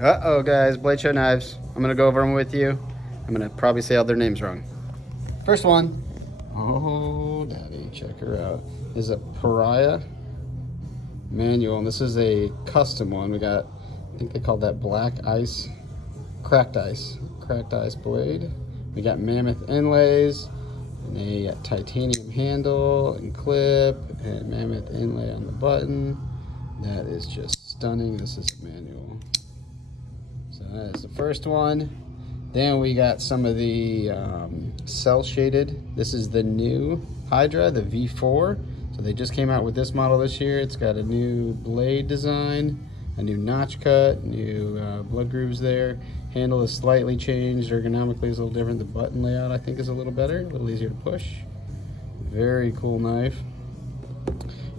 Uh-oh, guys, Blade Show knives. I'm gonna go over them with you. I'm gonna probably say all their names wrong. First one. Oh, daddy, check her out. This is a Pariah manual, and this is a custom one. We got, I think they called that black ice, cracked ice blade. We got mammoth inlays, and a titanium handle and clip, and mammoth inlay on the button. That is just stunning. This is a manual. So that is the first one. Then we got some of the cell shaded. This is the new Hydra, the V4. So they just came out with this model this year. It's got a new blade design, a new notch cut, new blood grooves there. Handle is slightly changed. Ergonomically is a little different. The button layout I think is a little better, a little easier to push. Very cool knife.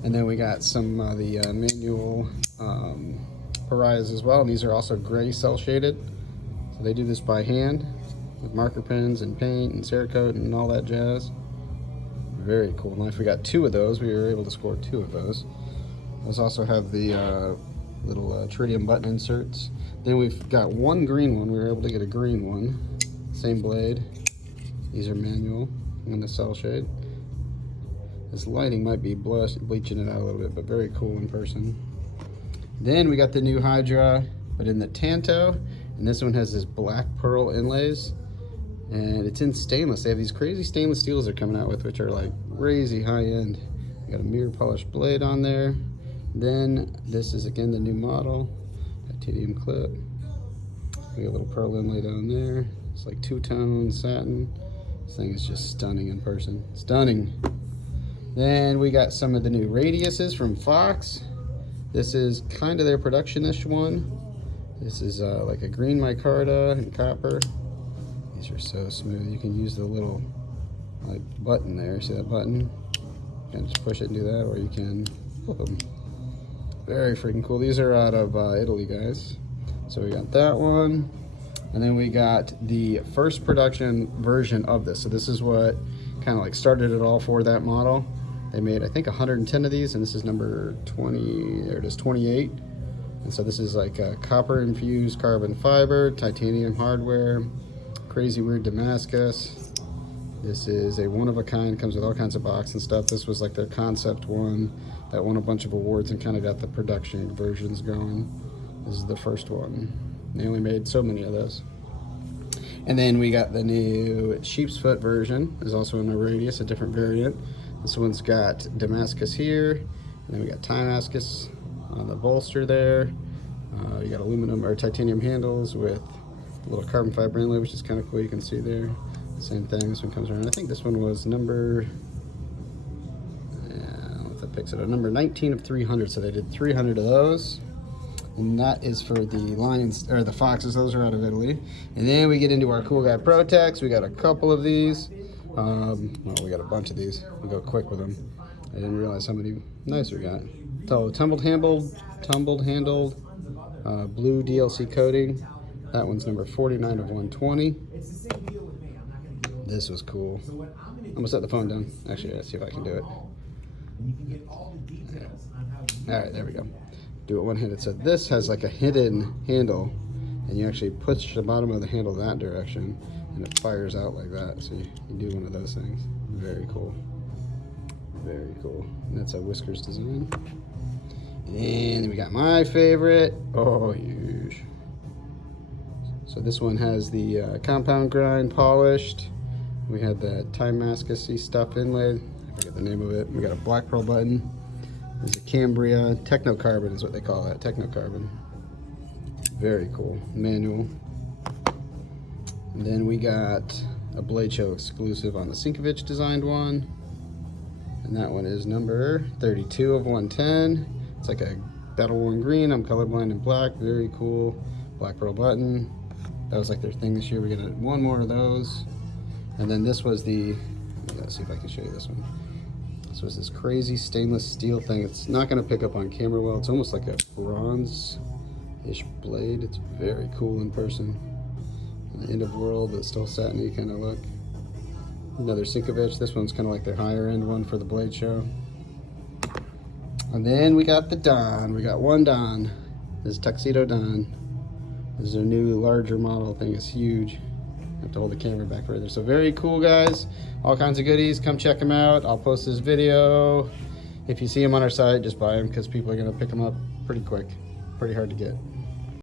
And then we got some of the manual Pariahs as well. And these are also gray cell shaded. So they do this by hand with marker pens and paint and Cerakote and all that jazz. Very cool knife. We got two of those. We were able to score two of those. Those also have the little tritium button inserts. Then we've got one green one. We were able to get a green one. Same blade. These are manual in the cell shade. This lighting might be bleaching it out a little bit, but very cool in person. Then we got the new Hydra, but in the Tanto. And this one has this black pearl inlays, and it's in stainless. They have these crazy stainless steels they're coming out with, which are like crazy high end. Got a mirror polished blade on there. Then this is again the new model, titanium clip. We got a little pearl inlay down there. It's like two-tone satin. This thing is just stunning in person. Stunning. Then we got some of the new radiuses from Fox. This is kind of their production-ish one. This is like a green micarta and copper. These are so smooth. You can use the little like button there. See that button? You can just push it and do that, or you can flip them. Very freaking cool. These are out of Italy, guys. So we got that one. And then we got the first production version of this. So this is what kind of like started it all for that model. They made, I think, 110 of these, and this is number 20, there it is, 28. And so this is like a copper infused carbon fiber, titanium hardware, crazy weird Damascus. This is a one of a kind, comes with all kinds of box and stuff. This was like their concept one that won a bunch of awards and kind of got the production versions going. This is the first one. They only made so many of those. And then we got the new sheep's foot version. There's also in a radius, a different variant. This one's got Damascus here, and then we got Damascus on the bolster there. You got aluminum or titanium handles with a little carbon fiber inlay, which is kind of cool. You can see there. Same thing. This one comes around. I think this one was number, I don't know if that picks it up, number 19 of 300. So they did 300 of those. And that is for the Lions, or the Foxes. Those are out of Italy. And then we get into our cool guy Protechs. We got a couple of these. Well, we got a bunch of these. We go quick with them. I didn't realize how many knives we got. So tumbled handled, blue DLC coating. That one's number 49 of 120. This was cool. I'm gonna set the phone down. Actually, let's see if I can do it. Yeah. All right, there we go. Do it one-handed. So this has like a hidden handle, and you actually push the bottom of the handle that direction, and it fires out like that. So you do one of those things. Very cool. Very cool. And that's a whiskers design. And then we got my favorite. Oh, huge. So this one has the compound grind polished. We had the Damascus-y stuff inlaid. I forget the name of it. We got a black pearl button. There's a Cambria. Techno-carbon is what they call that. Techno-carbon. Very cool. Manual. And then we got a Blade Show exclusive on the Sinkovich designed one. And that one is number 32 of 110. It's like a battle-worn green. I'm colorblind in black. Very cool. Black pearl button. That was like their thing this year. We got one more of those. And then this was the, let's see if I can show you this one. This was this crazy stainless steel thing. It's not going to pick up on camera well. It's almost like a bronze-ish blade. It's very cool in person. The end of world, but still satiny kind of look. Another Sinkovich. This one's kind of like their higher end one for the Blade Show. And then we got the Don. We got one Don. This Tuxedo Don. This is a new, larger model. Thing is huge. I have to hold the camera back further. So very cool, guys. All kinds of goodies. Come check them out. I'll post this video. If you see them on our site, just buy them because people are gonna pick them up pretty quick. Pretty hard to get.